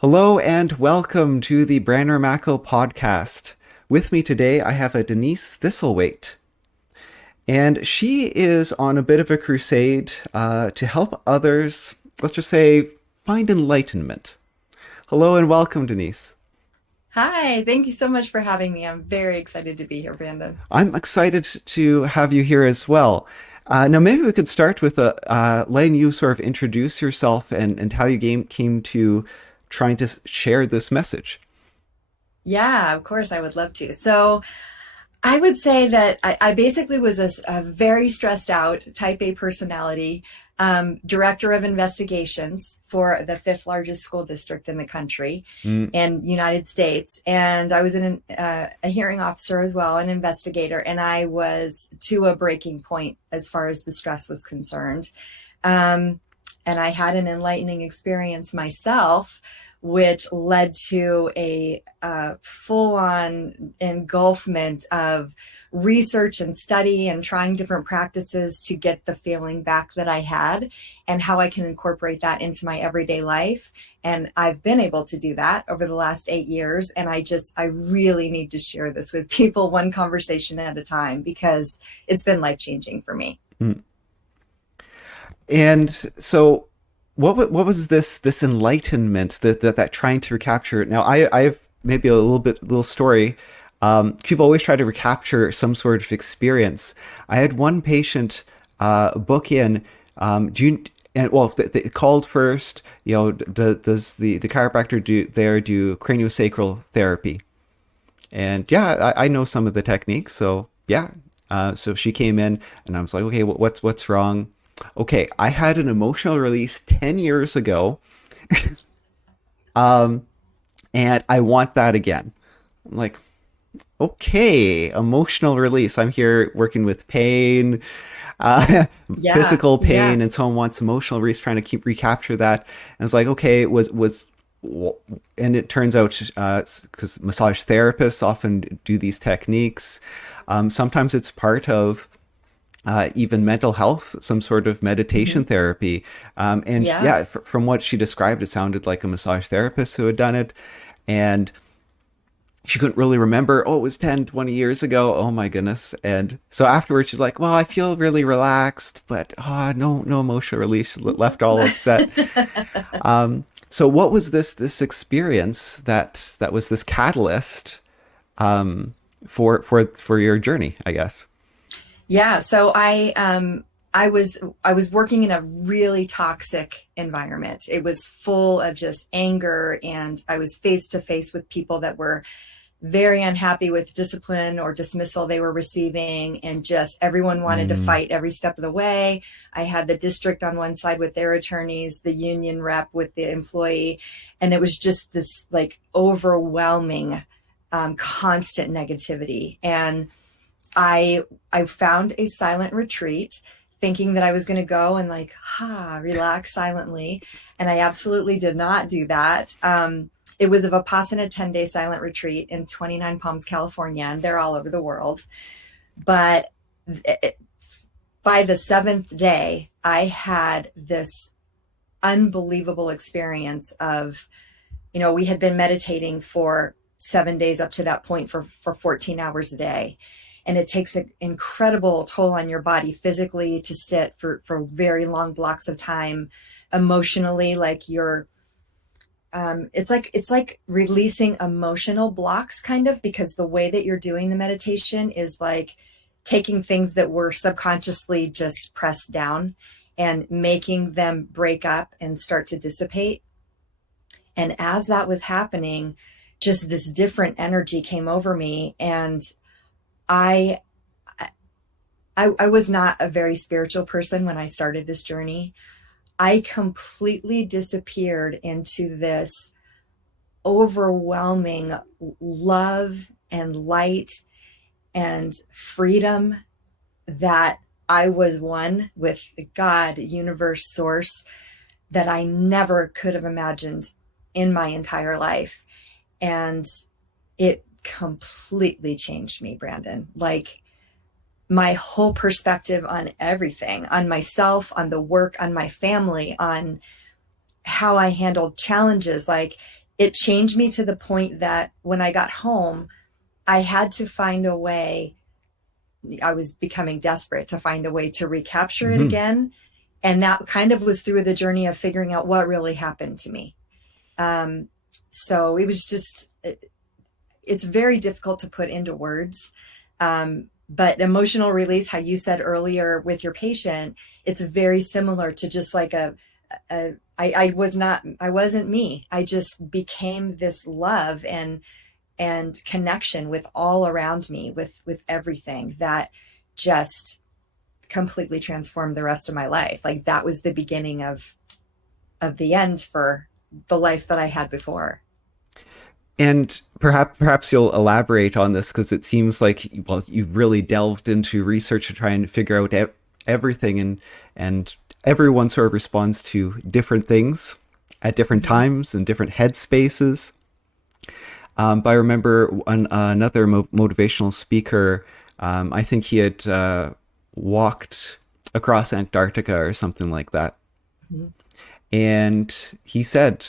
Hello and welcome to the Branner Mako podcast. With me today, I have a Denise Thistlewaite, and she is on a bit of a crusade to help others, let's just say, find enlightenment. Hello and welcome, Denise. Hi, thank you so much for having me. I'm very excited to be here, Brandon. I'm excited to have you here as well. Now, maybe we could start with letting you sort of introduce yourself and how you came to trying to share this message. Yeah, of course, I would love to. So, I would say that I basically was a very stressed out type A personality, director of investigations for the fifth largest school district in the country Mm, and United States. And I was a hearing officer as well, an investigator, and I was to a breaking point as far as the stress was concerned. And I had an enlightening experience myself, which led to a full on engulfment of research and study and trying different practices to get the feeling back that I had and how I can incorporate that into my everyday life. And I've been able to do that over the last 8 years. And I really need to share this with people one conversation at a time because it's been life changing for me. mm. And so, what was this enlightenment that trying to recapture? Now, I have maybe a little story. People always try to recapture some sort of experience. I had one patient book in. Do you, and well, they called first. Does the chiropractor do craniosacral therapy? And yeah, I know some of the techniques. So yeah, so she came in, and I was like, okay, what's wrong? Okay, I had an emotional release 10 years ago, um, and I want that again. I'm like, okay, emotional release. I'm here working with pain, uh, Yeah, physical yeah. pain, and someone wants emotional release, trying to keep recapture that. And it's like, okay, and it turns out because massage therapists often do these techniques. Sometimes it's part of even mental health, some sort of meditation Mhm. therapy. And Yeah. yeah, from what she described, it sounded like a massage therapist who had done it. And she couldn't really remember. Oh, it was 10, 20 years ago. Oh my goodness. And so afterwards, she's like, well, I feel really relaxed, but no emotional release, left all upset. So what was this experience that was this catalyst for your journey, I guess? Yeah, so I was working in a really toxic environment. It was full of just anger, and I was face to face with people that were very unhappy with discipline or dismissal they were receiving, and just everyone wanted to Mm, fight every step of the way. I had the district on one side with their attorneys, the union rep with the employee, and it was just this like overwhelming constant negativity. And I found a silent retreat thinking that I was going to go and like, relax silently. And I absolutely did not do that. It was a Vipassana 10-day silent retreat in 29 Palms, California, and they're all over the world. But it, by the seventh day, I had this unbelievable experience of, we had been meditating for 7 days up to that point for 14 hours a day. And it takes an incredible toll on your body physically to sit for very long blocks of time, emotionally, like it's like releasing emotional blocks kind of, because the way that you're doing the meditation is like taking things that were subconsciously just pressed down and making them break up and start to dissipate. And as that was happening, just this different energy came over me. And I, I was not a very spiritual person when I started this journey. I completely disappeared into this overwhelming love and light and freedom that I was one with God, universe, source, that I never could have imagined in my entire life. And it completely changed me, Brandon. Like my whole perspective on everything, on myself, on the work, on my family, on how I handled challenges. Like it changed me to the point that when I got home, I had to find a way. I was becoming desperate to find a way to recapture it Hmm. again. And that kind of was through the journey of figuring out what really happened to me. Um, so it was just, it's very difficult to put into words. But emotional release, how you said earlier with your patient, it's very similar to just like I wasn't me. I just became this love and connection with all around me, with everything that just completely transformed the rest of my life. Like that was the beginning of the end for the life that I had before. And perhaps you'll elaborate on this because it seems like, well, you really delved into research to try and figure out everything, and everyone sort of responds to different things at different Mm-hmm. times and different headspaces. But I remember another motivational speaker. I think he had walked across Antarctica or something like that, Mm-hmm. and he said,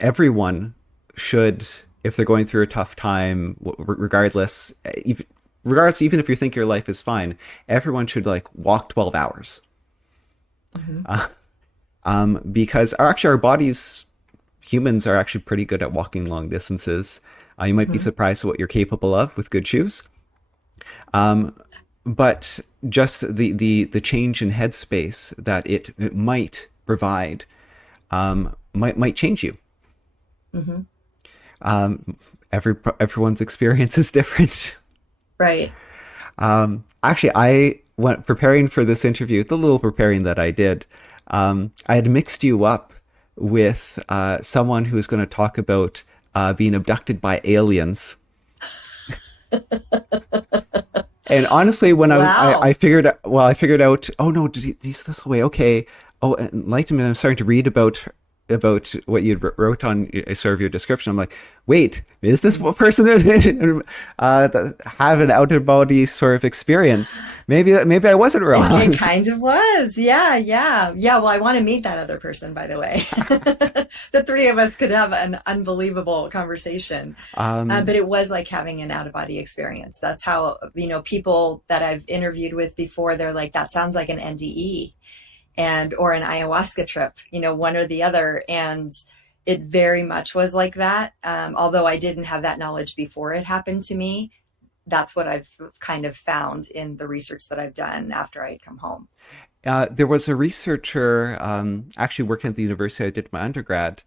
everyone should, if they're going through a tough time, regardless, even if you think your life is fine, everyone should like walk 12 hours. Mm-hmm. Because our bodies, humans are actually pretty good at walking long distances. You might be Mm-hmm. surprised at what you're capable of with good shoes. But just the change in headspace that it might provide might change you. Mm-hmm. Everyone's experience is different. Right. Actually, I went preparing for this interview, the little preparing that I did. I had mixed you up with someone who was going to talk about being abducted by aliens. And honestly, when I Wow. figured out, oh no, these this way, okay. Oh, enlightenment. I'm starting to read about what you wrote on sort of your description. I'm like, wait, is this what person that have an out of body sort of experience? Maybe I wasn't It wrong. kind of was. Yeah, yeah. Yeah, well, I want to meet that other person, by the way. The three of us could have an unbelievable conversation. But um, it was like having an out of body experience. That's how, people that I've interviewed with before, they're like, that sounds like an NDE or an ayahuasca trip, one or the other. And it very much was like that. Although I didn't have that knowledge before it happened to me, that's what I've kind of found in the research that I've done after I had come home. there was a researcher actually working at the university I did my undergrad,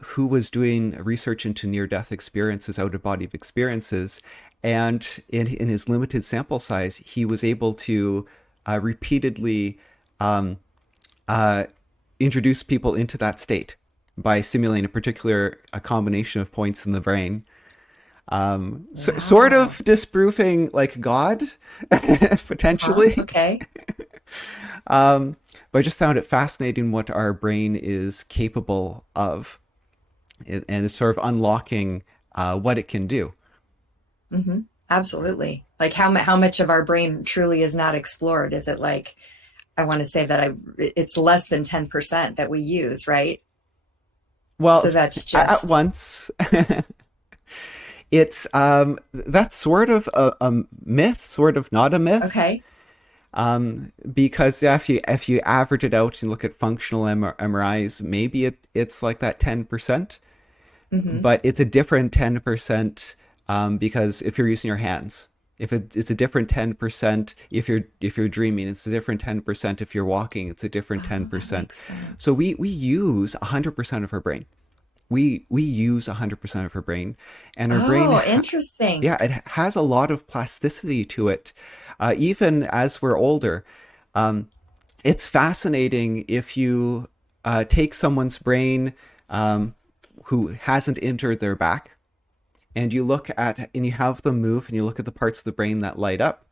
who was doing research into near-death experiences, out-of-body experiences, and in his limited sample size, he was able to repeatedly um, uh, introduce people into that state by simulating a combination of points in the brain. Sort Wow. of disproving like God, Huh? potentially. Okay. But I just found it fascinating what our brain is capable of, and it's sort of unlocking what it can do. Hmm. Absolutely. Like how much of our brain truly is not explored? Is it like, I want to say that it's less than 10% that we use, right? Well, So that's at just once, it's that's sort of a myth, sort of not a myth. okay. Because yeah, if you average it out and look at functional MRIs, maybe it's like that 10%, Hmm. but it's a different 10%, because if you're using your hands, it's a different 10% if you're dreaming, it's a different 10% if you're walking, it's a different Oh, that 10%. makes So sense. we use 100% of our brain. We use 100% of our brain, and our brain Oh, interesting. yeah, it has a lot of plasticity to it, even as we're older. Um, it's fascinating if you take someone's brain, who hasn't injured their back, and you have them move and you look at the parts of the brain that light up.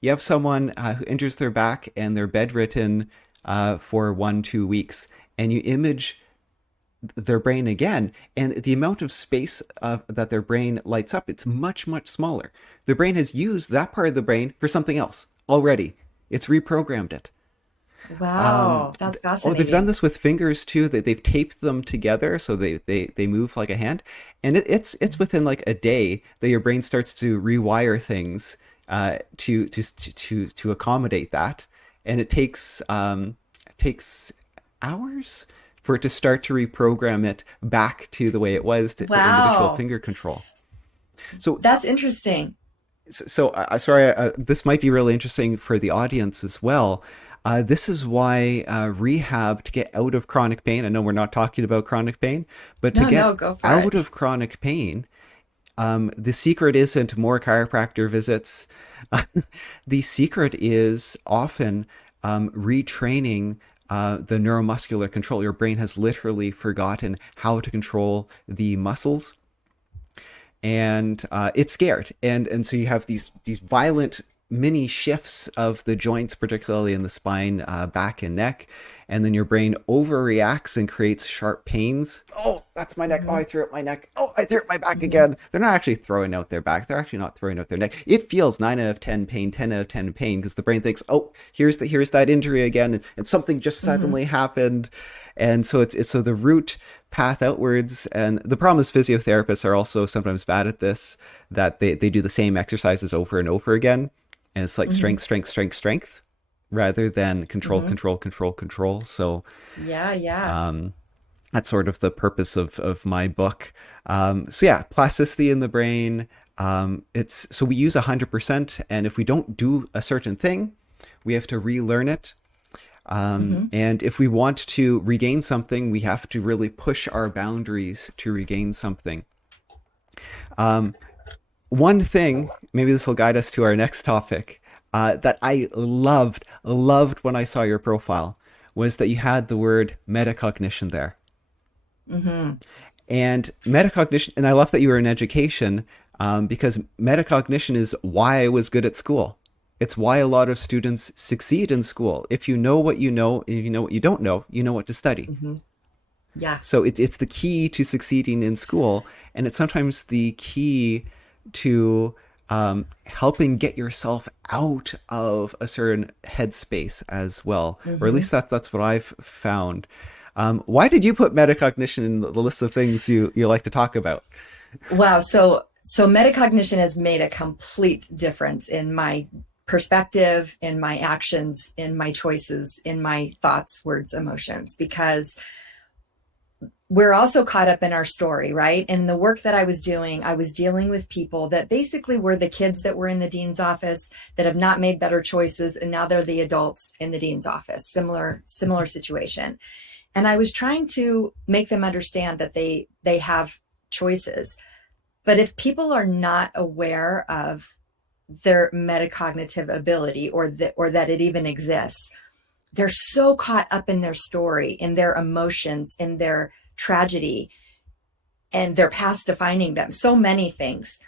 You have someone who injures their back and they're bedridden for 1-2 weeks, and you image their brain again, and the amount of space that their brain lights up, it's much smaller. The brain has used that part of the brain for something else already. It's reprogrammed it. Wow, that's Oh, they've done fascinating. this with fingers too. They've taped them together so they move like a hand, and it's within like a day that your brain starts to rewire things to accommodate that, and it takes hours for it to start to reprogram it back to the way it was for individual Wow, finger control. So that's interesting. sorry, this might be really interesting for the audience as well. This is why rehab to get out of chronic pain. I know we're not talking about chronic pain, but to No, get no, go for out it. of chronic pain, the secret isn't more chiropractor visits. The secret is often retraining the neuromuscular control. Your brain has literally forgotten how to control the muscles, and it's scared, and so you have these violent mini shifts of the joints, particularly in the spine, back and neck, and then your brain overreacts and creates sharp pains. Oh, that's my neck. Oh, Hmm. I threw out my neck. Oh, I threw out my back Hmm. again. They're not actually throwing out their back. They're actually not throwing out their neck. It feels 9 out of 10 pain, 10 out of 10 pain, because the brain thinks, oh, here's that injury again, and something just Hmm. suddenly happened, and so it's so the root path outwards. And the problem is physiotherapists are also sometimes bad at this, that they do the same exercises over and over again, and it's like Hmm. strength, strength, strength, strength, rather than control, Hmm. control, control, control. So Yeah, yeah. um, that's sort of the purpose of my book. So yeah, plasticity in the brain. It's so we use 100%, and if we don't do a certain thing, we have to relearn it. Hmm. And if we want to regain something, we have to really push our boundaries to regain something. One thing, maybe this will guide us to our next topic, that I loved when I saw your profile, was that you had the word metacognition there. Hmm. And metacognition, and I love that you were in education, because metacognition is why I was good at school. It's why a lot of students succeed in school. If you know what you know, and if you know what you know what to study. Hmm. Yeah. So it's the key to succeeding in school, and it's sometimes the key to helping get yourself out of a certain headspace as well, or at Hmm. least that's what I've found. Why did you put metacognition in the list of things you like to talk about? Wow. So metacognition has made a complete difference in my perspective, in my actions, in my choices, in my thoughts, words, emotions, because we're also caught up in our story, right? And the work that I was doing, I was dealing with people that basically were the kids that were in the dean's office that have not made better choices, and now they're the adults in the dean's office. Similar situation. And I was trying to make them understand that they have choices. But if people are not aware of their metacognitive ability, or that it even exists, they're so caught up in their story, in their emotions, in their tragedy, and their past defining them, so many things,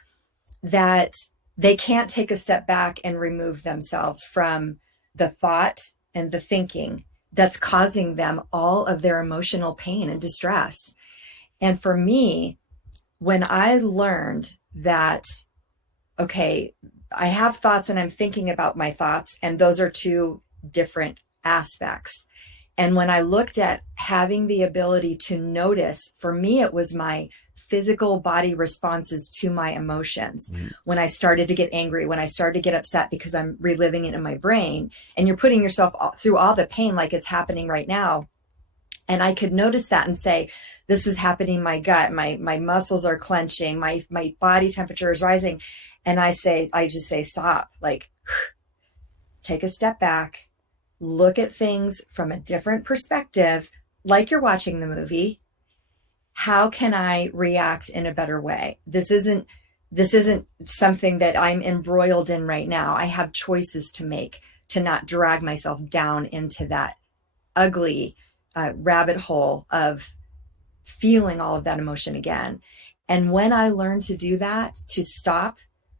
that they can't take a step back and remove themselves from the thought and the thinking that's causing them all of their emotional pain and distress. And for me, when I learned that, okay, I have thoughts and I'm thinking about my thoughts, and those are two different aspects. And when I looked at having the ability to notice, for me, it was my physical body responses to my emotions. Mm. When I started to get angry, when I started to get upset because I'm reliving it in my brain, and you're putting yourself through all the pain like it's happening right now. And I could notice that and say, this is happening in my gut. My muscles are clenching. My body temperature is rising. And I just say, stop, like, take a step back, look at things from a different perspective, like you're watching the movie. How can I react in a better way? This isn't something that I'm embroiled in right now. I have choices to make to not drag myself down into that ugly rabbit hole of feeling all of that emotion again. And when I learned to do that, to stop,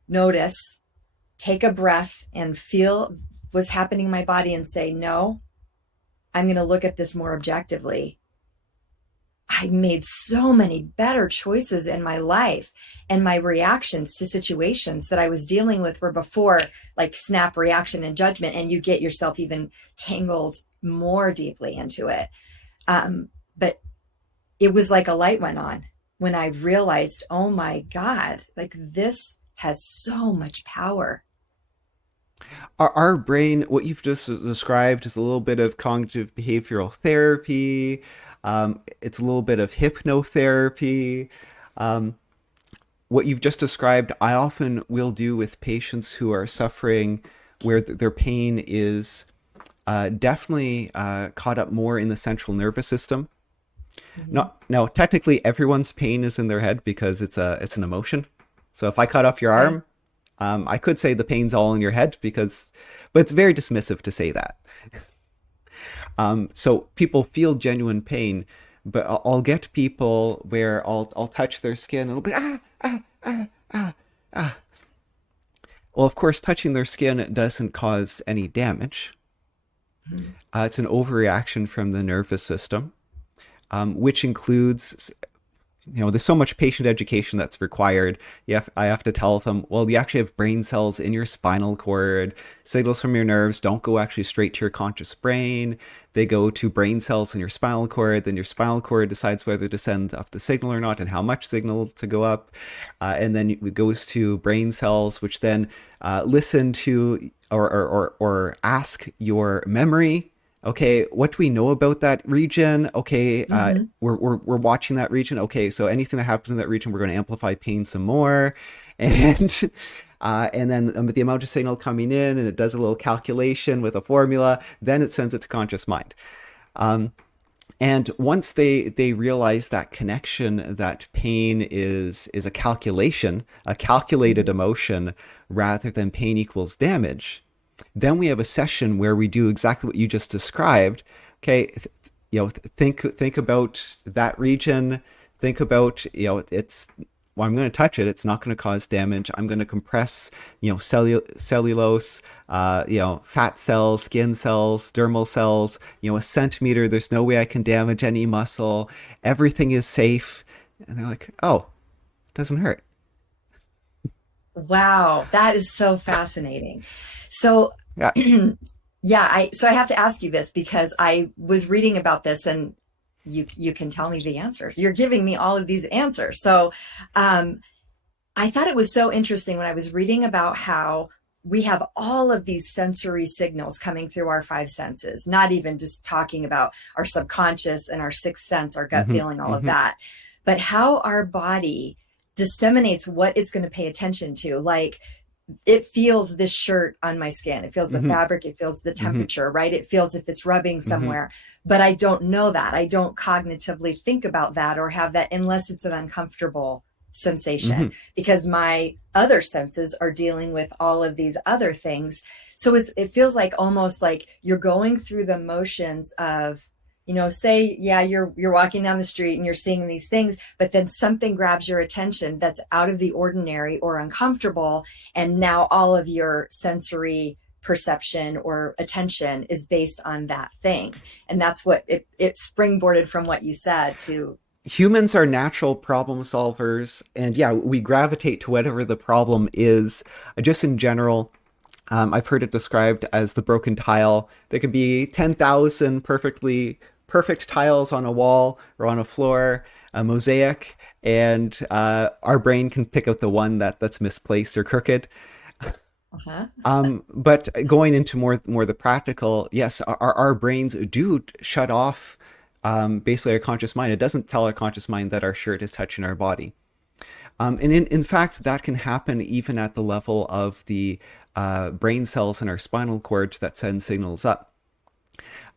notice, take a breath, and feel what's happening in my body and say, no, I'm going to look at this more objectively. I made so many better choices in my life, and my reactions to situations that I was dealing with were before like snap reaction and judgment. And you get yourself even tangled more deeply into it. But it was like a light went on when I realized, oh my God, like this has so much power. Our brain, what you've just described, is a little bit of cognitive behavioral therapy. It's a little bit of hypnotherapy. Um, what you've just described, I often will do with patients who are suffering where their pain is definitely caught up more in the central nervous system. Mm-hmm. Not now, technically, everyone's pain is in their head because it's an emotion. So if I cut off your Okay. arm, I could say the pain's all in your head because, but it's very dismissive to say that. So people feel genuine pain, but I'll get people where I'll touch their skin and it'll be ah. Well, of course, touching their skin doesn't cause any damage. Mm-hmm. It's an overreaction from the nervous system, which includes, there's so much patient education that's required. I have to tell them, well, you actually have brain cells in your spinal cord. Signals from your nerves don't go actually straight to your conscious brain. They go to brain cells in your spinal cord. Then your spinal cord decides whether to send up the signal or not and how much signal to go up. And then it goes to brain cells, which then listen to or ask your memory. Okay, what do we know about that region? Okay, Mm-hmm. we're watching that region. Okay, so anything that happens in that region, we're going to amplify pain some more, and and then with the amount of signal coming in, and it does a little calculation with a formula. Then it sends it to conscious mind. Um, and once they realize that connection, that pain is a calculation, a calculated Mm-hmm. emotion, rather than pain equals damage, then we have a session where we do exactly what you just described. Okay, think about that region. Think about it's. Well, I'm going to touch it. It's not going to cause damage. I'm going to compress, cellulose, fat cells, skin cells, dermal cells. A centimeter. There's no way I can damage any muscle. Everything is safe. And they're like, oh, it doesn't hurt. Wow, that is so fascinating. So, Yeah. yeah, I have to ask you this because I was reading about this and you can tell me the answers. You're giving me all of these answers. So, um, I thought it was so interesting when I was reading about how we have all of these sensory signals coming through our five senses, not even just talking about our subconscious and our sixth sense, our gut Mm-hmm, feeling, all of mm-hmm, that, but how our body disseminates what it's going to pay attention to. Like it feels this shirt on my skin. It feels the mm-hmm, fabric. It feels the mm-hmm, temperature, right? It feels if it's rubbing mm-hmm, somewhere, but I don't know that. I don't cognitively think about that or have that unless it's an uncomfortable mm-hmm. sensation because my other senses are dealing with all of these other things. So it feels like almost like you're going through the motions of, say, yeah, you're walking down the street and you're seeing these things, but then something grabs your attention that's out of the ordinary or uncomfortable. And now all of your sensory perception or attention is based on that thing. And that's what it springboarded from what you said to, Humans are natural problem solvers, and yeah, we gravitate to whatever the problem is. Just in general, I've heard it described as the broken tile. There could be 10,000 perfectly perfect tiles on a wall or on a floor, a mosaic, and our brain can pick out the one that's misplaced or crooked. uh-huh. But going into more the practical, yes, our brains do shut off basically our conscious mind. It doesn't tell our conscious mind that our shirt is touching our body. And in fact, that can happen even at the level of the brain cells in our spinal cord that send signals up.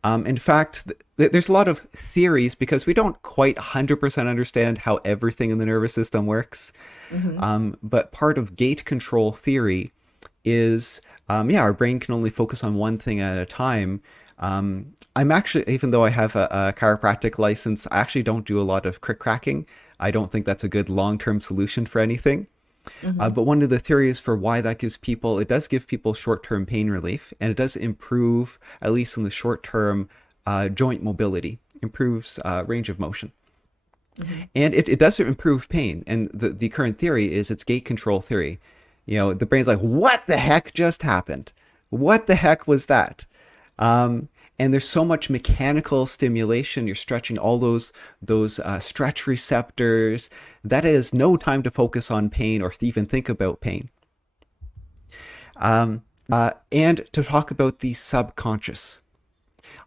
In fact, there's a lot of theories because we don't quite 100% understand how everything in the nervous system works. Mm-hmm. But part of gate control theory is, our brain can only focus on one thing at a time. I'm actually, even though I have a chiropractic license, I actually don't do a lot of crick cracking. I don't think that's a good long-term solution for anything. Mm-hmm. But one of the theories for why that gives people, it does give people short-term pain relief, and it does improve, at least in the short term, joint mobility, improves range of motion. Mm-hmm. And it does improve pain. And the current theory is it's gate control theory. The brain's like, what the heck just happened? What the heck was that? And there's so much mechanical stimulation. You're stretching all those stretch receptors. That is no time to focus on pain or to even think about pain. And to talk about the subconscious.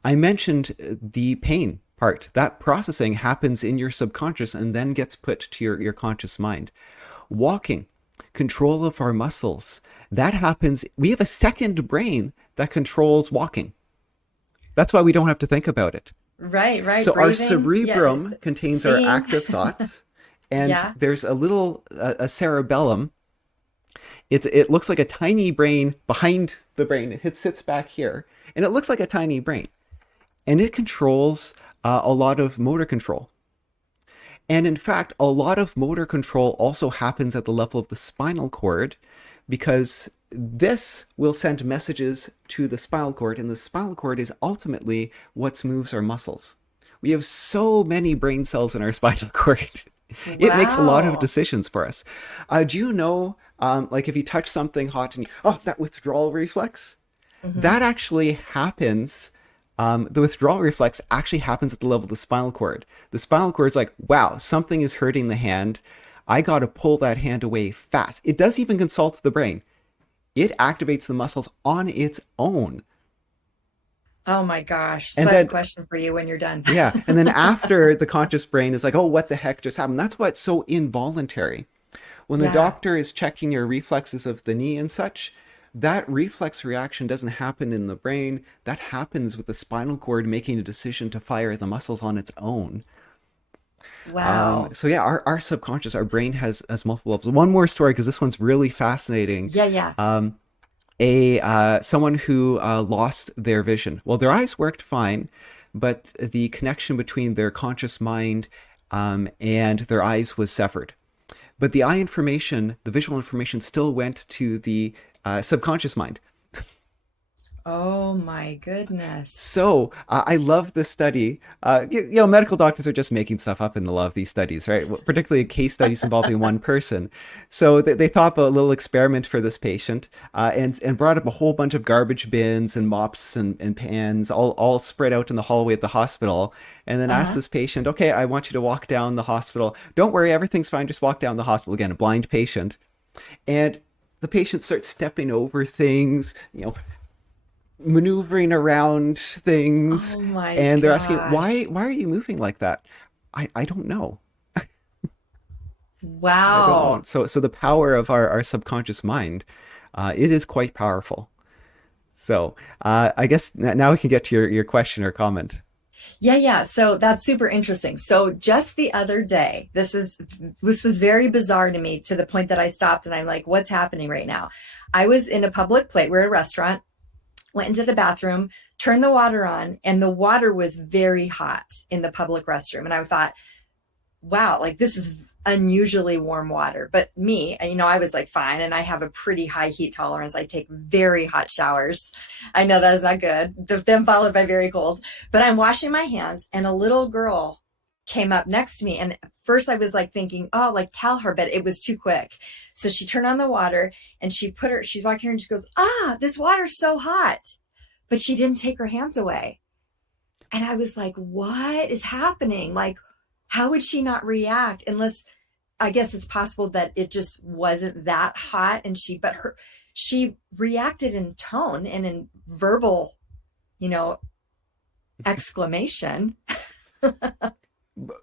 I mentioned the pain part. That processing happens in your subconscious and then gets put to your conscious mind. Walking, control of our muscles, that happens. We have a second brain that controls walking. That's why we don't have to think about it. Right. So our Breathing. cerebrum Yes. contains our Seeing. active thoughts, and Yeah. there's a cerebellum. It looks like a tiny brain behind the brain. It sits back here, and it looks like a tiny brain, and it controls a lot of motor control. And in fact, a lot of motor control also happens at the level of the spinal cord, because this will send messages to the spinal cord, and the spinal cord is ultimately what moves our muscles. We have so many brain cells in our spinal cord. It makes a lot of Wow. decisions for us. Do you know, like if you touch something hot and that withdrawal reflex, Hmm. that actually happens. The withdrawal reflex actually happens at the level of the spinal cord. The spinal cord is like, wow, something is hurting the hand. I got to pull that hand away fast. It does even consult the brain. It activates the muscles on its own. Oh my gosh. So And I have a then, question for you when you're done. yeah, and then after the conscious brain is like, oh, what the heck just happened? That's why it's so involuntary. When the Yeah. doctor is checking your reflexes of the knee and such, that reflex reaction doesn't happen in the brain. That happens with the spinal cord making a decision to fire the muscles on its own. Wow. So yeah, our subconscious, our brain has multiple levels. One more story because this one's really fascinating. Yeah. A Someone who lost their vision. Well, their eyes worked fine, but the connection between their conscious mind and their eyes was severed. But the eye information, the visual information, still went to the subconscious mind. Oh my goodness. So I love this study. Medical doctors are just making stuff up in the law of these studies, right? Well, particularly case studies involving one person. So they thought up a little experiment for this patient, and brought up a whole bunch of garbage bins and mops and pans, all spread out in the hallway at the hospital, and then asked Uh-huh. this patient, "Okay, I want you to walk down the hospital. Don't worry, everything's fine. Just walk down the hospital." Again, a blind patient, and the patient starts stepping over things, maneuvering around things, Oh my and they're asking, gosh. why are you moving like that? I don't know. I don't know. Wow. So the power of our subconscious mind, it is quite powerful. So I guess now we can get to your question or comment. Yeah. So that's super interesting. So just the other day, this was very bizarre to me, to the point that I stopped and I'm like, what's happening right now? I was in a public place. We're at a restaurant, went into the bathroom, turned the water on, and the water was very hot in the public restroom. And I thought, wow, like this is unusually warm water. But me, I was like, fine. And I have a pretty high heat tolerance. I take very hot showers. I know that is not good. Then followed by very cold. But I'm washing my hands, and a little girl came up next to me. And at first I was like thinking, oh, like tell her, but it was too quick. So she turned on the water and she's walking here and she goes, this water's so hot. But she didn't take her hands away. And I was like, what is happening? Like, how would she not react, unless, I guess it's possible that it just wasn't that hot, and she reacted in tone and in verbal, you know, exclamation.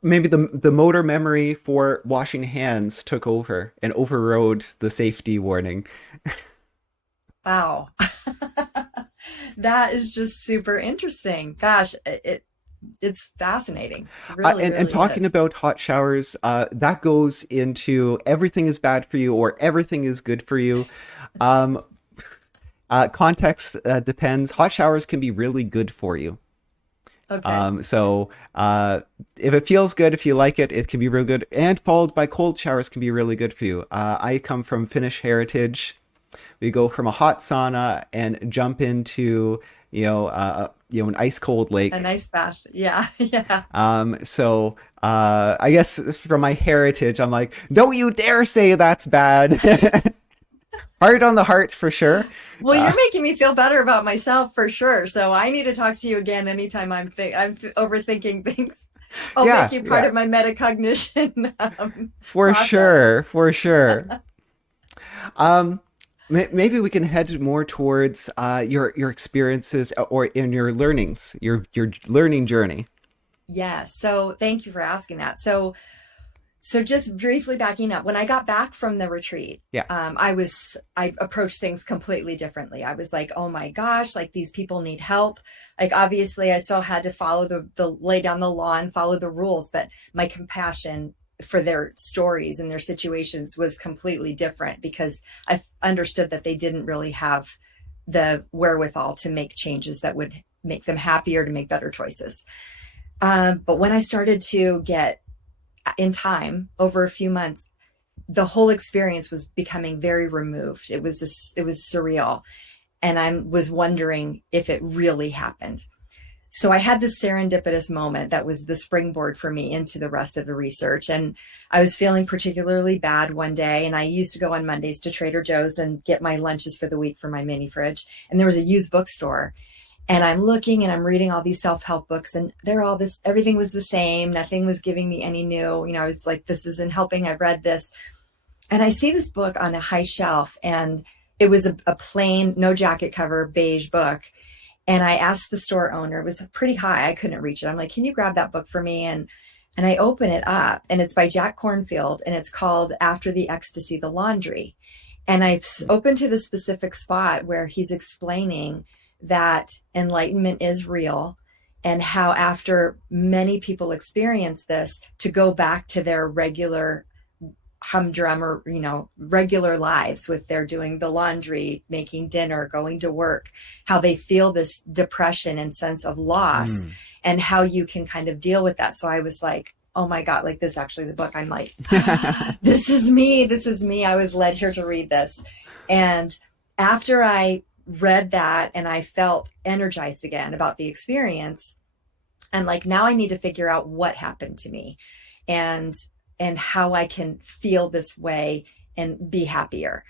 Maybe the motor memory for washing hands took over and overrode the safety warning. Wow. That is just super interesting. Gosh, it's fascinating. It really, And really talking is. about hot showers, that goes into everything is bad for you or everything is good for you. Um, Context depends. Hot showers can be really good for you. Okay. So if it feels good, if you like it, it can be really good. And followed by cold showers can be really good for you. I come from Finnish heritage. We go from a hot sauna and jump into an ice cold A lake. nice bath. Yeah. Yeah. So I guess from my heritage, I'm like, don't you dare say that's bad. Hard on the heart for sure. Well, you're making me feel better about myself for sure. So I need to talk to you again anytime I'm overthinking things. I'll make Yeah, you part yeah, of my metacognition for process. sure, for sure. Um, maybe we can head more towards your experiences or in your learnings, your learning journey. Yes. So thank you for asking that. So just briefly backing up, when I got back from the retreat, Yeah. I approached things completely differently. I was like, oh my gosh, like these people need help. Like obviously I still had to follow the lay down the law and follow the rules, but my compassion for their stories and their situations was completely different because I understood that they didn't really have the wherewithal to make changes that would make them happier, to make better choices. But when I started to get in time over a few months, the whole experience was becoming very removed. It was surreal. And I was wondering if it really happened. So I had this serendipitous moment that was the springboard for me into the rest of the research. And I was feeling particularly bad one day. And I used to go on Mondays to Trader Joe's and get my lunches for the week for my mini fridge. And there was a used bookstore. And I'm looking and I'm reading all these self-help books and they're all this, everything was the same. Nothing was giving me any new, I was like, this isn't helping. I've read this. And I see this book on a high shelf and it was a plain, no jacket cover, beige book. And I asked the store owner, it was pretty high. I couldn't reach it. I'm like, can you grab that book for me? And I open it up and it's by Jack Kornfield and it's called After the Ecstasy, the Laundry. And I opened to the specific spot where he's explaining that enlightenment is real and how after many people experience this, to go back to their regular humdrum or, regular lives with their doing the laundry, making dinner, going to work, how they feel this depression and sense of loss and how you can kind of deal with that. So I was like, oh my God, like this is actually the book. I'm like, this is me. This is me. I was led here to read this. And after I read that and I felt energized again about the experience, and like, now I need to figure out what happened to me and how I can feel this way and be happier.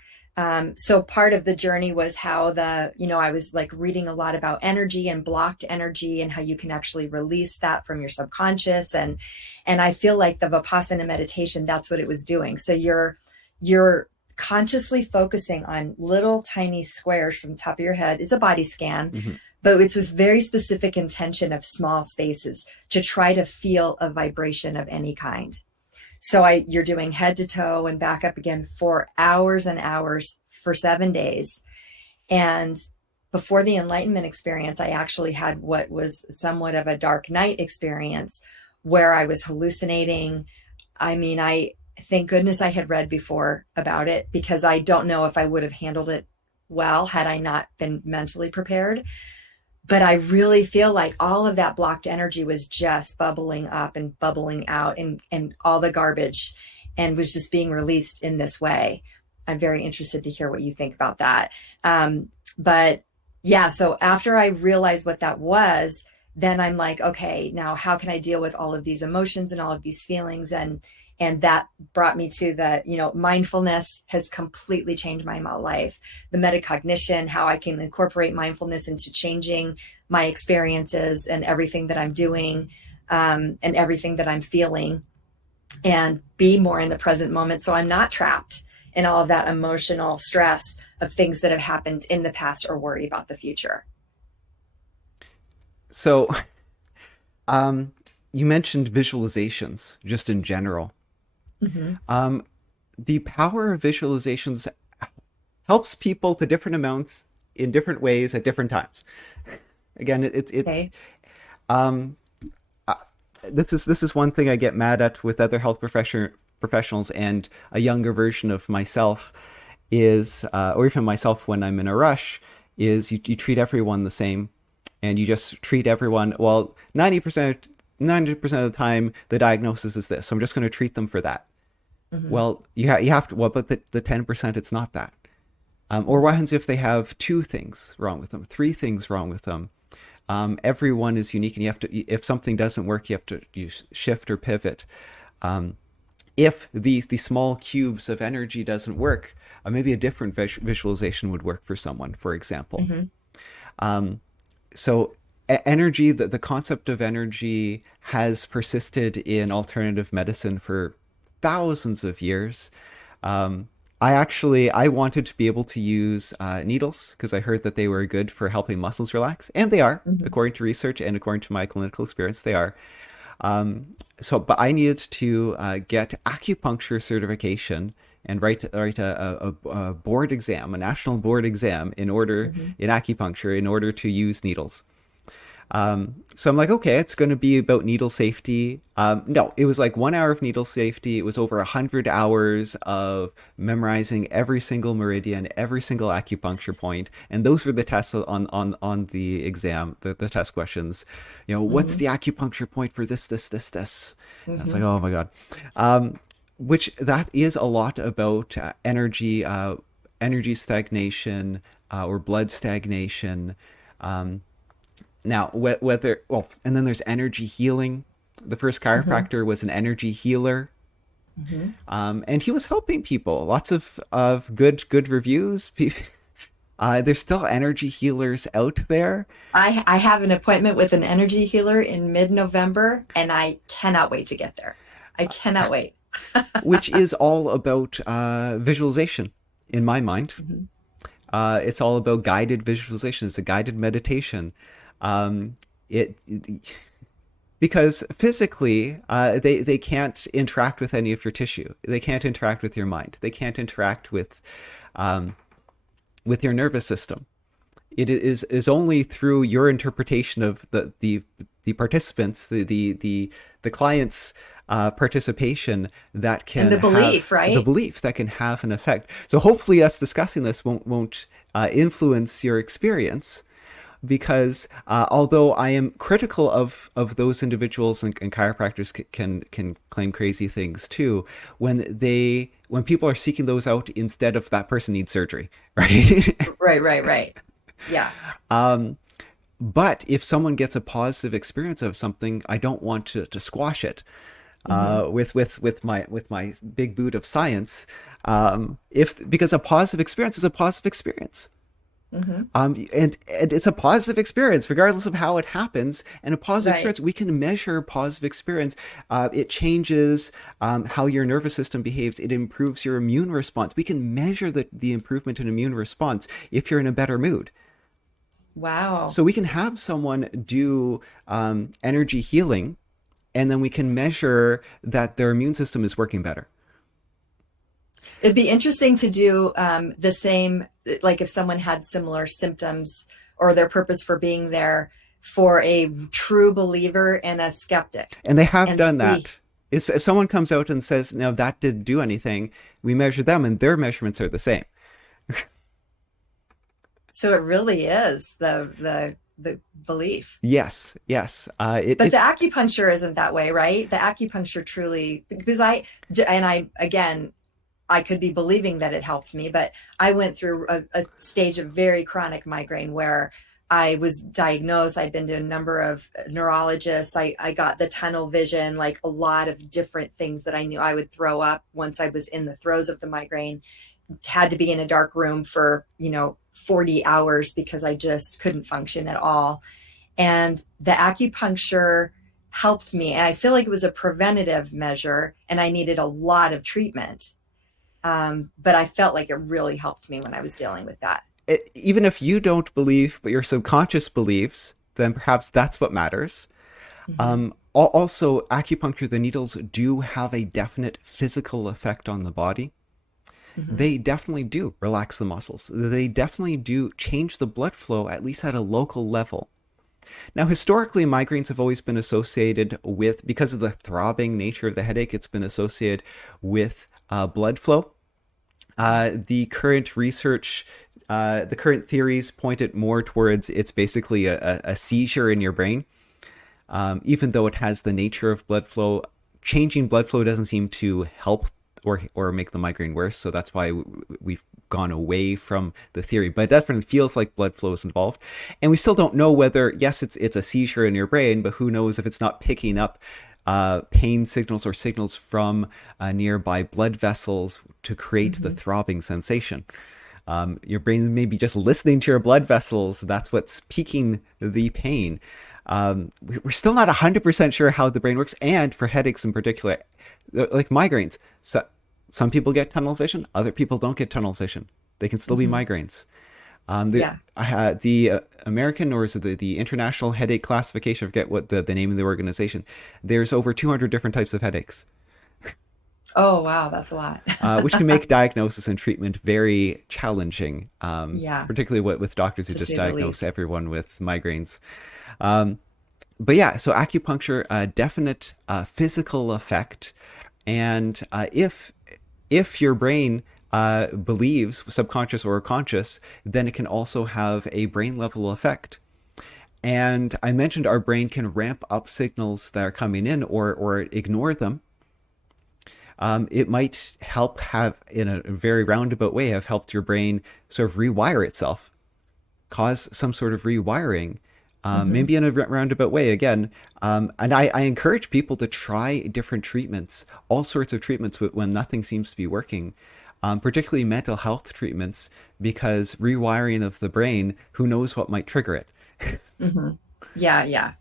So part of the journey was how I was like reading a lot about energy and blocked energy and how you can actually release that from your subconscious. And I feel like the Vipassana meditation, that's what it was doing. So you're consciously focusing on little tiny squares from the top of your head. It's a body scan, but it's with very specific intention of small spaces to try to feel a vibration of any kind. So you're doing head to toe and back up again for hours and hours for 7 days. And before the enlightenment experience, I actually had what was somewhat of a dark night experience where I was hallucinating. I mean, thank goodness I had read before about it because I don't know if I would have handled it well had I not been mentally prepared. But I really feel like all of that blocked energy was just bubbling up and bubbling out and all the garbage and was just being released in this way. I'm very interested to hear what you think about that. But yeah, so after I realized what that was, then I'm like, okay, now how can I deal with all of these emotions and all of these feelings? And that brought me to the, mindfulness has completely changed my life. The Meta-Cognition, how I can incorporate mindfulness into changing my experiences and everything that I'm doing and everything that I'm feeling and be more in the present moment. So I'm not trapped in all of that emotional stress of things that have happened in the past or worry about the future. So, you mentioned visualizations just in general. Mm-hmm. The power of visualizations helps people to different amounts in different ways at different times. Again, Okay. um, this is one thing I get mad at with other health professionals and a younger version of myself is, or even myself when I'm in a rush, is you treat everyone the same, and you just treat everyone. Well, 90% of the time, the diagnosis is this, so I'm just going to treat them for that. Mm-hmm. Well, you have to. Well, but the 10%, it's not that. Or what happens if they have 2 things wrong with them, 3 things wrong with them? Everyone is unique, and you have to. If something doesn't work, you have to shift or pivot. if the small cubes of energy doesn't work, maybe a different visualization would work for someone, for example. Mm-hmm. So energy, the concept of energy has persisted in alternative medicine for thousands of years. Um, I wanted to be able to use needles because I heard that they were good for helping muscles relax, and they are, Mm-hmm. according to research and according to my clinical experience, they are. But I needed to get acupuncture certification and write a board exam, a national board exam, Mm-hmm. in acupuncture in order to use needles. So I'm like, okay, it's going to be about needle safety. No, it was like 1 hour of needle safety. It was over 100 hours of memorizing every single meridian, every single acupuncture point, and those were the tests on the exam, the test questions. You know, what's Mm-hmm. the acupuncture point for this? And I was like, Mm-hmm. oh my god. Which that is a lot about energy stagnation or blood stagnation. Now, whether, well, and then there's energy healing. The first Mm-hmm. chiropractor was an energy healer, Mm-hmm. and he was helping people. Lots of good reviews. There's still energy healers out there, I have an appointment with an energy healer in mid-November, and I cannot wait to get there. I cannot wait. which is all about visualization in my mind. Mm-hmm. It's all about guided visualization. It's a guided meditation. It because physically they can't interact with any of your tissue. They can't interact with your mind. They can't interact um, with your nervous system. It is only through your interpretation of the participants, the clients participation that And can the belief, have the right? belief that can have an effect. So hopefully us discussing this won't influence your experience, because although I am critical of those individuals, and chiropractors can claim crazy things too, when people are seeking those out instead of that person needs surgery, right? Right, right, right. Yeah. But if someone gets a positive experience of something, I don't want to squash it Mm-hmm. with my big boot of science. If because a positive experience is a positive experience. Mm-hmm. And it's a positive experience, regardless of how it happens. And a positive Right. experience, we can measure positive experience. It changes how your nervous system behaves. It improves your immune response. We can measure the improvement in immune response if you're in a better mood. Wow. So we can have someone do energy healing, and then we can measure that their immune system is working better. It'd be interesting to do the same, like if someone had similar symptoms or their purpose for being there for a true believer and a skeptic And they have and done see. that. If someone comes out and says, no, that didn't do anything, we measure them and their measurements are the same. So it really is the belief. Yes, yes. But the acupuncture isn't that way, right? The acupuncture truly, because I again, I could be believing that it helped me, but I went through a stage of very chronic migraine where I was diagnosed. I'd been to a number of neurologists. I got the tunnel vision, like a lot of different things that I knew I would throw up once I was in the throes of the migraine. Had to be in a dark room for, 40 hours because I just couldn't function at all. And the acupuncture helped me. And I feel like it was a preventative measure and I needed a lot of treatment. But I felt like it really helped me when I was dealing with that. Even if you don't believe, but your subconscious believes, then perhaps that's what matters. Mm-hmm. Also, acupuncture, the needles do have a definite physical effect on the body. Mm-hmm. They definitely do relax the muscles. They definitely do change the blood flow, at least at a local level. Now, historically, migraines have always been associated with, because of the throbbing nature of the headache, it's been associated with blood flow. The current research, the current theories point it more towards it's basically a seizure in your brain. Even though it has the nature of blood flow, changing blood flow doesn't seem to help or make the migraine worse. So that's why we've gone away from the theory. But it definitely feels like blood flow is involved, and we still don't know whether, yes, it's a seizure in your brain, but who knows if it's not picking up pain signals or signals from nearby blood vessels to create the throbbing sensation. Your brain may be just listening to your blood vessels. That's what's peaking the pain. We're still not 100% sure how the brain works. And for headaches in particular, like migraines, so some people get tunnel vision, other people don't get tunnel vision. They can still be migraines. Yeah. The American, or is it the International Headache Classification, I forget what the name of the organization, there's over 200 different types of headaches. Oh, wow. That's a lot. Which can make diagnosis and treatment very challenging, Yeah. particularly with doctors who To just say the diagnose least. everyone with migraines. But yeah, so acupuncture, definite physical effect, and if your brain believes, subconscious or conscious, then it can also have a brain level effect. And I mentioned our brain can ramp up signals that are coming in, or ignore them. It might help have, in a very roundabout way, have helped your brain sort of rewire itself, cause some sort of rewiring, Hmm. maybe in a roundabout way again. And I encourage people to try different treatments, all sorts of treatments when nothing seems to be working, particularly mental health treatments, because rewiring of the brain, who knows what might trigger it. Hmm. Yeah. Yeah.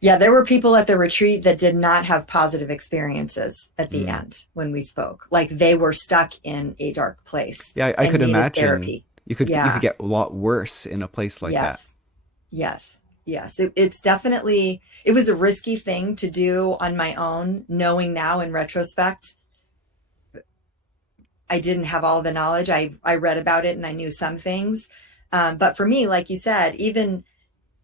Yeah. There were people at the retreat that did not have positive experiences at the Mm. end when we spoke. Like they were stuck in a dark place Yeah, I and could needed imagine therapy. you could Yeah. get a lot worse in a place like that. Yes. Yes. Yes. It's definitely, it was a risky thing to do on my own, knowing now in retrospect, I didn't have all the knowledge. I read about it and I knew some things. But for me, like you said, even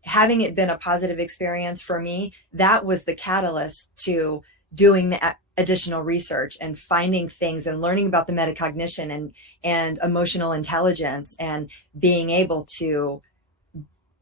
having it been a positive experience for me, that was the catalyst to doing the additional research and finding things and learning about the metacognition and emotional intelligence and being able to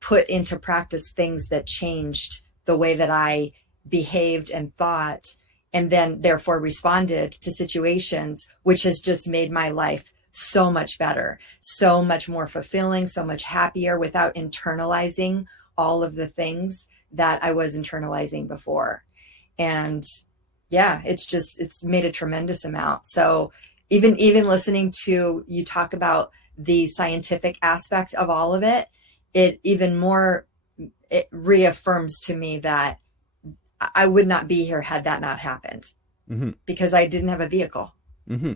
put into practice things that changed the way that I behaved and thought, and then therefore responded to situations, which has just made my life so much better, so much more fulfilling, so much happier without internalizing all of the things that I was internalizing before. And yeah, it's made a tremendous amount. So even listening to you talk about the scientific aspect of all of it, it even more, it reaffirms to me that I would not be here had that not happened Hmm. because I didn't have a vehicle. Hmm.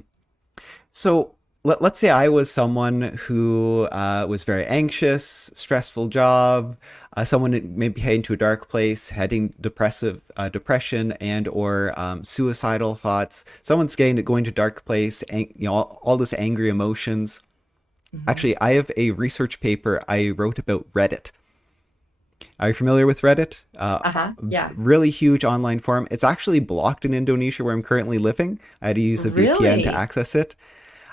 So let's say I was someone who was very anxious, stressful job, someone maybe heading to a dark place, heading depression and or suicidal thoughts. Someone's going to dark place, and all this angry emotions. Mm-hmm. Actually, I have a research paper I wrote about Reddit. Are you familiar with Reddit? Uh-huh. Yeah. Really huge online forum. It's actually blocked in Indonesia, where I'm currently living. I had to use a VPN to Really? access it.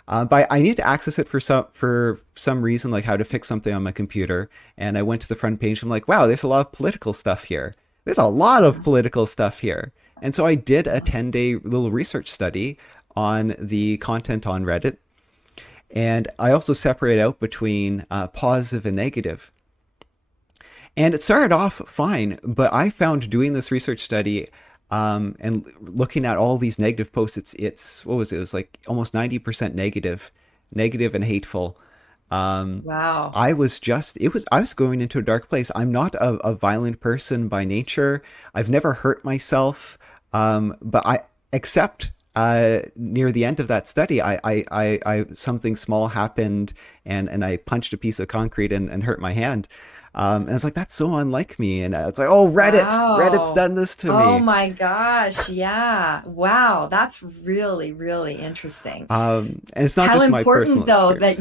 But I need to access it for some reason, like how to fix something on my computer. And I went to the front page. I'm like, wow, there's a lot of political stuff here. There's a lot of political stuff here. And so I did a 10-day little research study on the content on Reddit. And I also separate out between positive and negative. And it started off fine, but I found doing this research study, and looking at all these negative posts, it's what was it? It was like almost 90% negative and hateful. Wow. I was going into a dark place. I'm not a violent person by nature. I've never hurt myself. But except near the end of that study, something small happened, and I punched a piece of concrete and hurt my hand. And it's like, that's so unlike me. And it's like, oh, Reddit's Wow. done this to Oh me. my gosh. Yeah. Wow. That's really, really interesting. And it's not How just my important personal though experience.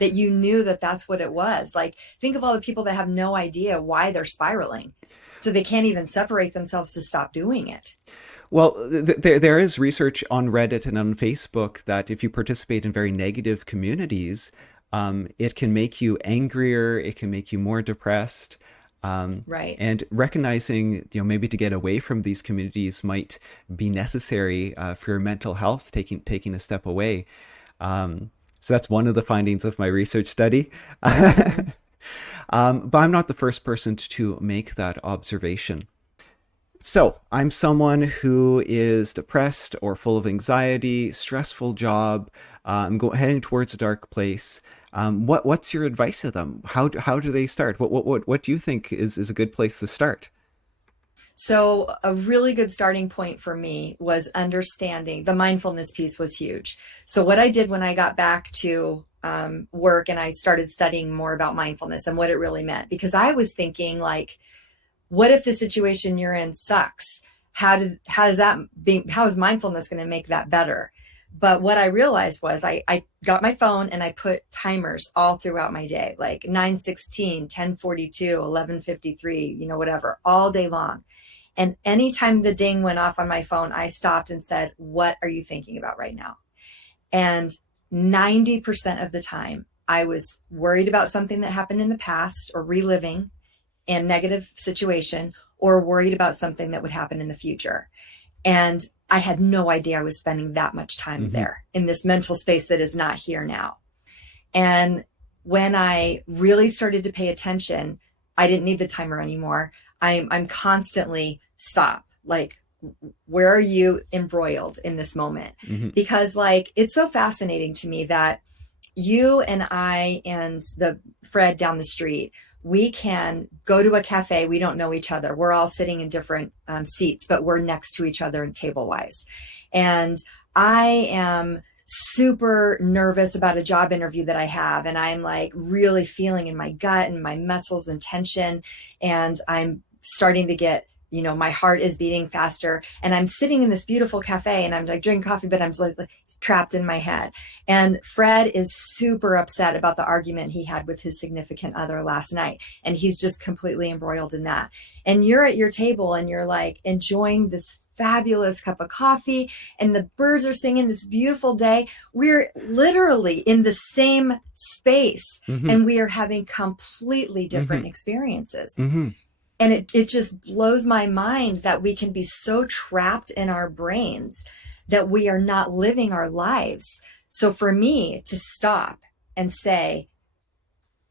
that you knew that that's what it was. Like think of all the people that have no idea why they're spiraling. So they can't even separate themselves to stop doing it. Well, there is research on Reddit and on Facebook that if you participate in very negative communities, it can make you angrier, it can make you more depressed. Right. And recognizing, maybe to get away from these communities might be necessary for your mental health, taking a step away. So that's one of the findings of my research study. Hmm. But I'm not the first person to make that observation. So I'm someone who is depressed or full of anxiety, stressful job. Heading towards a dark place. What's your advice to them? How do they start? What do you think is a good place to start? So, a really good starting point for me was understanding the mindfulness piece was huge. So, what I did when I got back to work and I started studying more about mindfulness and what it really meant, because I was thinking, like, what if the situation you're in sucks? How is mindfulness going to make that better? But what I realized was I got my phone and I put timers all throughout my day, like 9:16, 10:42, 11:53, whatever, all day long. And anytime the ding went off on my phone, I stopped and said, "What are you thinking about right now?" And 90% of the time, I was worried about something that happened in the past or reliving a negative situation, or worried about something that would happen in the future. And I had no idea I was spending that much time Mm-hmm. there in this mental space that is not here now. And when I really started to pay attention, I didn't need the timer anymore. I'm constantly stop. Like, where are you embroiled in this moment? Mm-hmm. Because like it's so fascinating to me that you and I and the Fred down the street, we can go to a cafe. We don't know each other. We're all sitting in different seats, but we're next to each other table wise. And I am super nervous about a job interview that I have. And I'm like really feeling in my gut and my muscles and tension. And I'm starting to get, my heart is beating faster. And I'm sitting in this beautiful cafe and I'm like drinking coffee, but I'm just like trapped in my head. And Fred is super upset about the argument he had with his significant other last night. And he's just completely embroiled in that. And you're at your table and you're like enjoying this fabulous cup of coffee and the birds are singing this beautiful day. We're literally in the same space Mm-hmm. and we are having completely different Mm-hmm. experiences. Mm-hmm. And it just blows my mind that we can be so trapped in our brains that we are not living our lives. So for me to stop and say,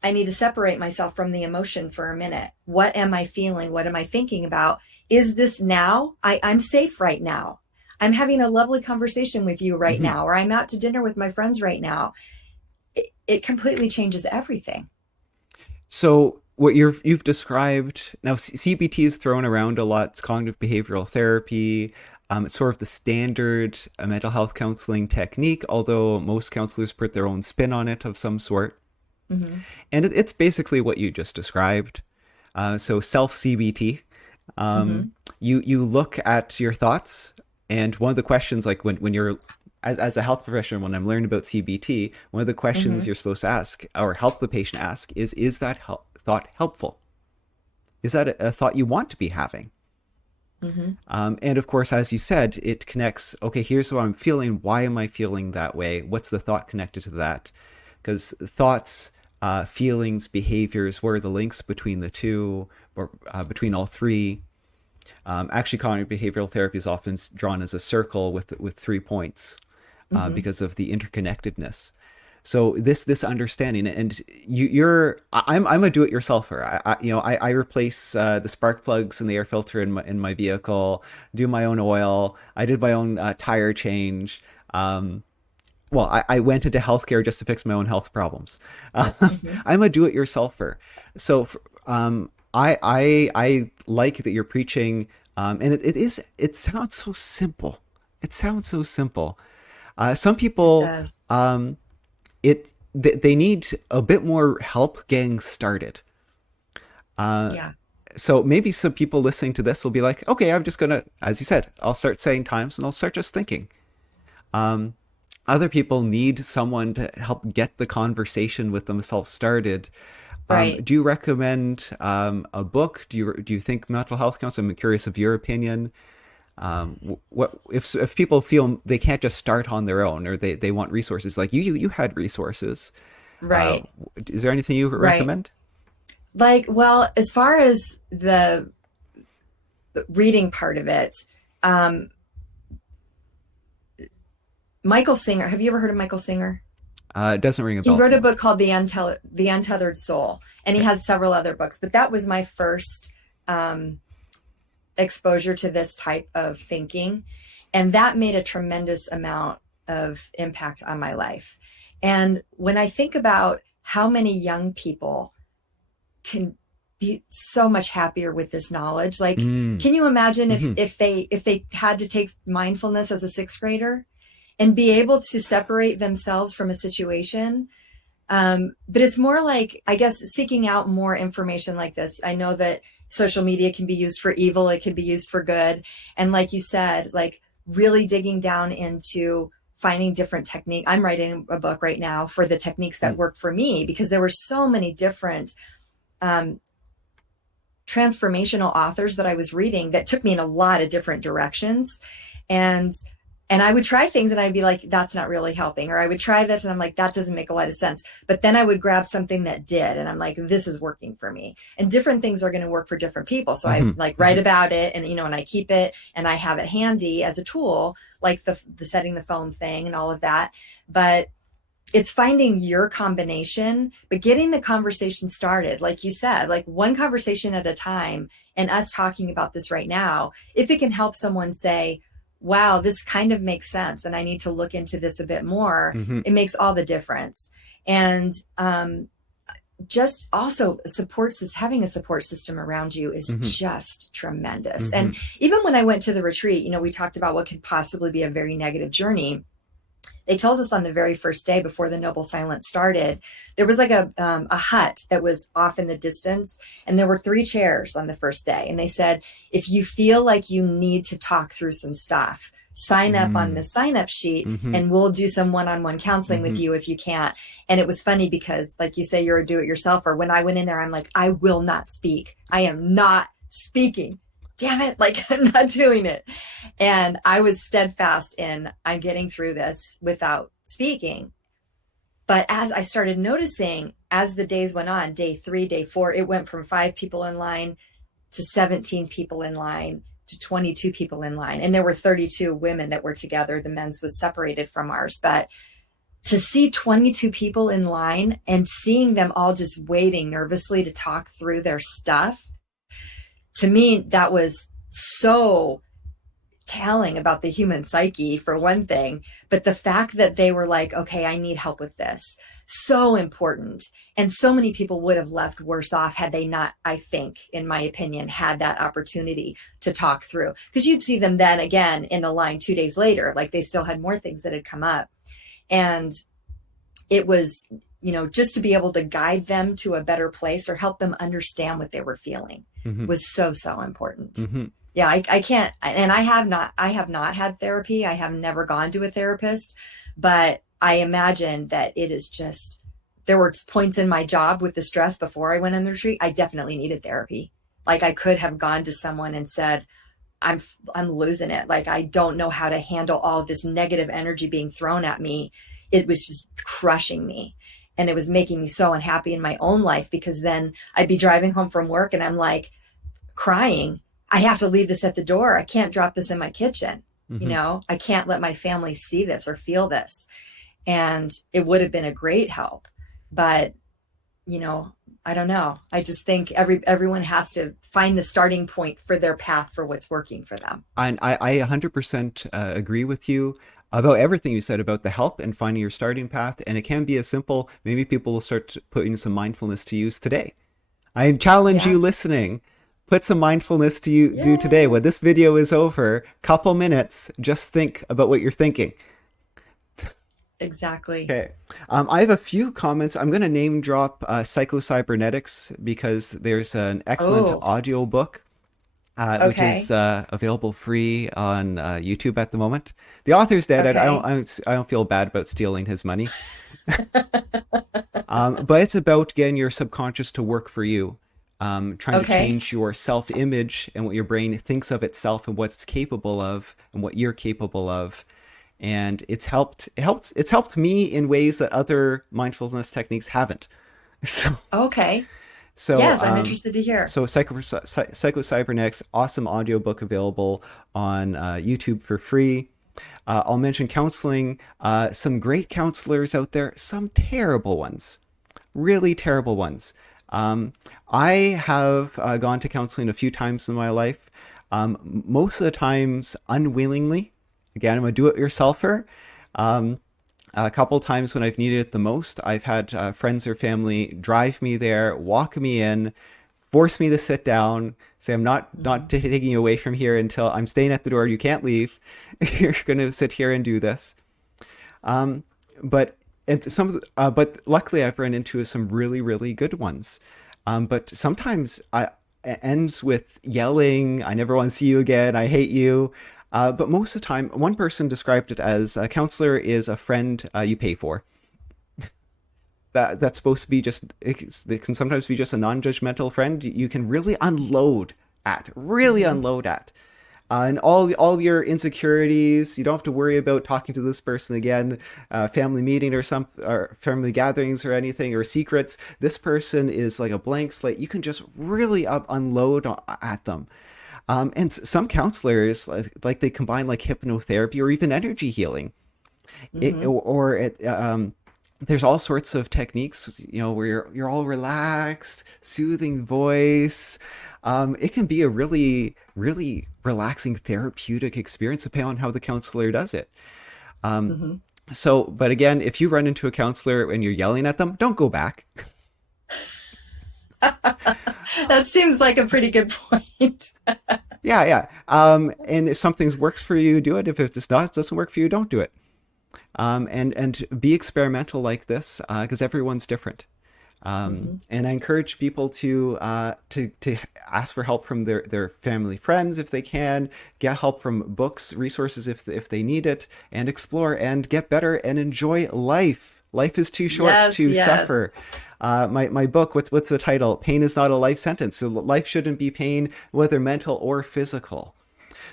I need to separate myself from the emotion for a minute. What am I feeling? What am I thinking about? Is this now? I'm safe right now. I'm having a lovely conversation with you right Mm-hmm. now, or I'm out to dinner with my friends right now. It completely changes everything. So what you've described now, CBT is thrown around a lot. It's cognitive behavioral therapy. It's sort of the standard mental health counseling technique, although most counselors put their own spin on it of some sort. Mm-hmm. And it's basically what you just described. So self CBT. Mm-hmm. You look at your thoughts, and one of the questions, like when you're as a health professional, when I'm learning about CBT, one of the questions Mm-hmm. you're supposed to ask or help the patient ask is that thought helpful? Is that a thought you want to be having? Mm-hmm. And of course, as you said, it connects. Okay, here's what I'm feeling. Why am I feeling that way? What's the thought connected to that? Because thoughts, feelings, behaviors, where are the links between the two, or between all three? Actually, cognitive behavioral therapy is often drawn as a circle with 3 points Mm-hmm. because of the interconnectedness. So this understanding, and I'm a do-it-yourselfer. I replace the spark plugs and the air filter in my vehicle, do my own oil. I did my own tire change. Well, I went into healthcare just to fix my own health problems. Mm-hmm. I'm a do-it-yourselfer. So I like that you're preaching, and it sounds so simple. It sounds so simple. Some It people does. they need a bit more help getting started. Yeah. So maybe some people listening to this will be like, okay, I'm just gonna, as you said, I'll start saying times and I'll start just thinking. Other people need someone to help get the conversation with themselves started. Right. Do you recommend a book? Do you think mental health counseling? I'm curious of your opinion. What if people feel they can't just start on their own, or they want resources like you had resources? Uh, Right. is there anything you Right. recommend? Like, well, as far as the reading part of it, um, Michael Singer, have you ever heard of Michael Singer? It doesn't ring a He bell. wrote a No. book called The Untethered Soul, and he Okay. has several other books, but that was my first um, exposure to this type of thinking. And that made a tremendous amount of impact on my life. And when I think about how many young people can be so much happier with this knowledge, like, Mm. can you imagine Mm-hmm. if they had to take mindfulness as a sixth grader and be able to separate themselves from a situation? But it's more like, I guess, seeking out more information like this. I know that social media can be used for evil. It can be used for good. And like you said, like really digging down into finding different techniques. I'm writing a book right now for the techniques that work for me, because there were so many different um, transformational authors that I was reading that took me in a lot of different directions. And I would try things and I'd be like, that's not really helping. Or I would try this and I'm like, that doesn't make a lot of sense. But then I would grab something that did. And I'm like, this is working for me. And different things are going to work for different people. So I like write about it and, and I keep it and I have it handy as a tool, like the setting the phone thing and all of that. But it's finding your combination, but getting the conversation started. Like you said, like one conversation at a time, and us talking about this right now, if it can help someone say, wow, this kind of makes sense, and I need to look into this a bit more, it makes all the difference. And just also having a support system around you is just tremendous. And even when I went to the retreat, we talked about what could possibly be a very negative journey. They told us on the very first day before the Noble Silence started, there was like a hut that was off in the distance, and there were 3 chairs on the first day. And they said, if you feel like you need to talk through some stuff, sign up on the sign up sheet and we'll do some one-on-one counseling with you if you can't. And it was funny because, like you say, you're a do-it-yourselfer. When I went in there, I'm like, I will not speak. I am not speaking. Damn it. Like, I'm not doing it. And I was steadfast in, I'm getting through this without speaking. But as I started noticing, as the days went on, day 3, day 4, it went from 5 people in line to 17 people in line to 22 people in line. And there were 32 women that were together. The men's was separated from ours. But to see 22 people in line and seeing them all just waiting nervously to talk through their stuff, to me, that was so telling about the human psyche, for one thing. But the fact that they were like, okay, I need help with this, so important. And so many people would have left worse off had they not, I think, in my opinion, had that opportunity to talk through. Because you'd see them then again in the line 2 days later, like they still had more things that had come up. And it was, just to be able to guide them to a better place or help them understand what they were feeling was so, so important. Yeah, I can't, and I have not had therapy. I have never gone to a therapist, but I imagine that it is just, there were points in my job with the stress before I went on the retreat. I definitely needed therapy. Like I could have gone to someone and said, I'm losing it. Like, I don't know how to handle all of this negative energy being thrown at me. It was just crushing me. And it was making me so unhappy in my own life, because then I'd be driving home from work and I'm like crying. I have to leave this at the door. I can't drop this in my kitchen. I can't let my family see this or feel this. And it would have been a great help. But, I don't know. I just think everyone has to find the starting point for their path for what's working for them. And I 100% agree with you about everything you said about the help and finding your starting path. And it can be as simple. Maybe people will start putting some mindfulness to use today. I challenge you listening. Put some mindfulness to you do today. When this video is over, couple minutes, just think about what you're thinking. Exactly. Okay. I have a few comments. I'm going to name drop Psycho-Cybernetics because there's an excellent audio book which is available free on YouTube at the moment. The author's dead. Okay. I don't feel bad about stealing his money. But it's about getting your subconscious to work for you. Trying to change your self-image and what your brain thinks of itself and what it's capable of and what you're capable of. And it's helped me in ways that other mindfulness techniques haven't. So yes, I'm interested to hear. So Psycho-Cybernetics, awesome audiobook available on YouTube for free. I'll mention counseling. Some great counselors out there, some terrible ones, really terrible ones. I have gone to counseling a few times in my life. Most of the times unwillingly. Again, I'm a do-it-yourselfer. Um, a couple times when I've needed it the most, I've had friends or family drive me there, walk me in, force me to sit down, say I'm not Mm-hmm. taking you away from here until I'm staying at the door. You can't leave. You're going to sit here and do this. Um, but but luckily I've run into some really really good ones. But sometimes it ends with yelling. I never want to see you again. I hate you. But most of the time, one person described it as a counselor is a friend you pay for. That's supposed to be just it can sometimes be just a non-judgmental friend you can really Mm-hmm. unload at and all your insecurities. You don't have to worry about talking to this person again, family meeting or family gatherings or anything or secrets. This person is like a blank slate. You can just really unload at them. And some counselors like they combine like hypnotherapy or even energy healing. Mm-hmm. There's all sorts of techniques, where you're all relaxed, soothing voice. It can be a really, really relaxing, therapeutic experience depending on how the counselor does it. Um, Mm-hmm. but again, if you run into a counselor and you're yelling at them, don't go back. That seems like a pretty good point. Yeah, yeah. And if something works for you, do it. If it doesn't work for you, don't do it. And be experimental like this because everyone's different. Mm-hmm. And I encourage people to ask for help from their family friends if they can, get help from books, resources if they need it, and explore and get better and enjoy life. Life is too short Yes, to yes. suffer. My book, what's the title? Pain is not a life sentence. So life shouldn't be pain, whether mental or physical.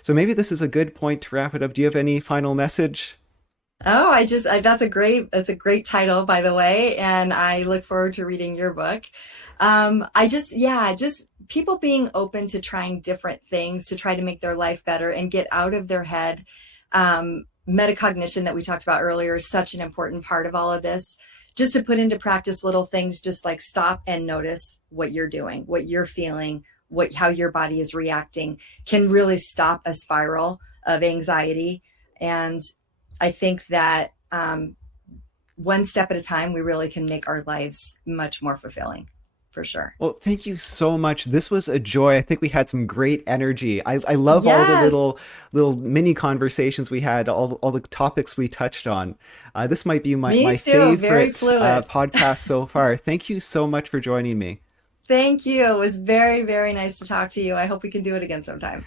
So maybe this is a good point to wrap it up. Do you have any final message? Oh, that's a great title, by the way. And I look forward to reading your book. Yeah, just people being open to trying different things to try to make their life better and get out of their head. Metacognition that we talked about earlier is such an important part of all of this. Just to put into practice little things, just like stop and notice what you're doing, what you're feeling, how your body is reacting can really stop a spiral of anxiety. And I think that one step at a time, we really can make our lives much more fulfilling, for sure. Well, thank you so much. This was a joy. I think we had some great energy. I love all the Yes, little mini conversations we had, all the topics we touched on. This might be me my too. Very favorite fluid. podcast so far. Thank you so much for joining me. Thank you. It was very, very nice to talk to you. I hope we can do it again sometime.